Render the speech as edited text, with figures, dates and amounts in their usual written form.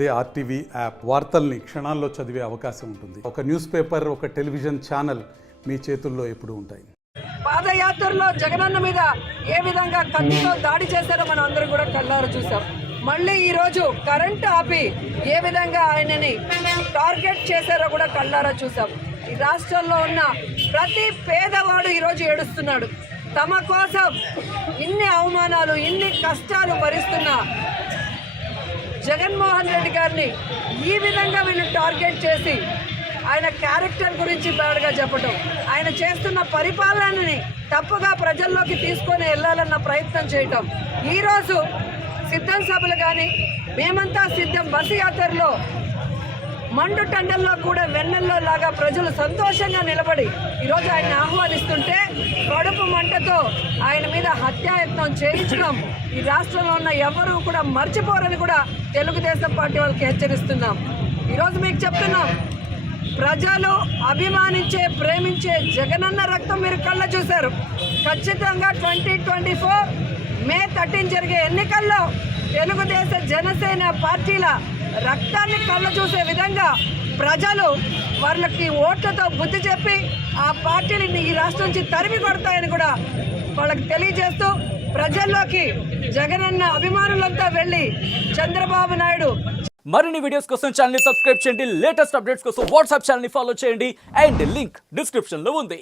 అదే RTV app వార్తల్ని క్షణాల్లో చదివే అవకాశం ఉంటుంది. ఒక న్యూస్ పేపర్, ఒక టెలివిజన్ ఛానల్ మీ చేతుల్లో ఎప్పుడూ ఉంటాయి. పాదయాత్రలో జగనన్న మీద ఏ విధంగా కత్తితో దాడి చేశారో మనం అందరం కూడా కళ్ళారా చూసాం. మళ్ళీ ఈరోజు కరెంట్ ఆపి ఏ విధంగా ఆయనని టార్గెట్ చేశారో కూడా కళ్ళారా చూసాం. ఈ రాష్ట్రంలో ఉన్న ప్రతి పేదవాడు ఈరోజు ఏడుస్తున్నాడు. తమ కోసం ఇన్ని అవమానాలు, ఇన్ని కష్టాలు భరిస్తున్న జగన్మోహన్ రెడ్డి గారిని ఈ విధంగా వీళ్ళు టార్గెట్ చేసి ఆయన క్యారెక్టర్ గురించి బ్యాడ్గా చెప్పడం, ఆయన చేస్తున్న పరిపాలనని తప్పుగా ప్రజల్లోకి తీసుకొని వెళ్ళాలన్న ప్రయత్నం చేయటం. ఈరోజు సిద్ధం సభలు కానీ మేమంతా సిద్ధం బస్సు యాత్రలో మండు టండల్లో కూడా వెన్నెల్లో లాగా ప్రజలు సంతోషంగా నిలబడి ఈరోజు ఆయన ఆహ్వానిస్తుంటే కడుపు మంటతో ఆయన మీద హత్యాయత్నం చేయించడం ఈ రాష్ట్రంలో ఉన్న ఎవరు కూడా మర్చిపోరని కూడా తెలుగుదేశం పార్టీ వాళ్ళకి హెచ్చరిస్తున్నాం. ఈరోజు మీకు చెప్తున్నాం, ప్రజలు అభిమానించే, ప్రేమించే జగనన్న రక్తం మీరు కళ్ళ చూశారు. ఖచ్చితంగా 2024 మే 13 జరిగే ఎన్నికల్లో తెలుగుదేశం, జనసేన పార్టీల రక్తాన్ని కళ్ళ చూసే విధంగా ప్రజలు వాళ్ళకి ఓట్లతో బుద్ధి చెప్పి ఆ పార్టీని ఈ రాష్ట్రం నుంచి తరిమి కొడతాయని కూడా వాళ్ళకి తెలియజేస్తూ, ప్రజల్లోకి జగనన్న అభిమానులంతా వెళ్ళి చంద్రబాబు నాయుడు మరిన్ని వీడియోస్ కోసం ఛానల్ ని సబ్స్క్రైబ్ చేయండి. లేటెస్ట్ అప్డేట్స్ కోసం వాట్సాప్ ఛానల్ ని ఫాలో చేయండి. అండ్ లింక్ డిస్క్రిప్షన్ లో ఉంది.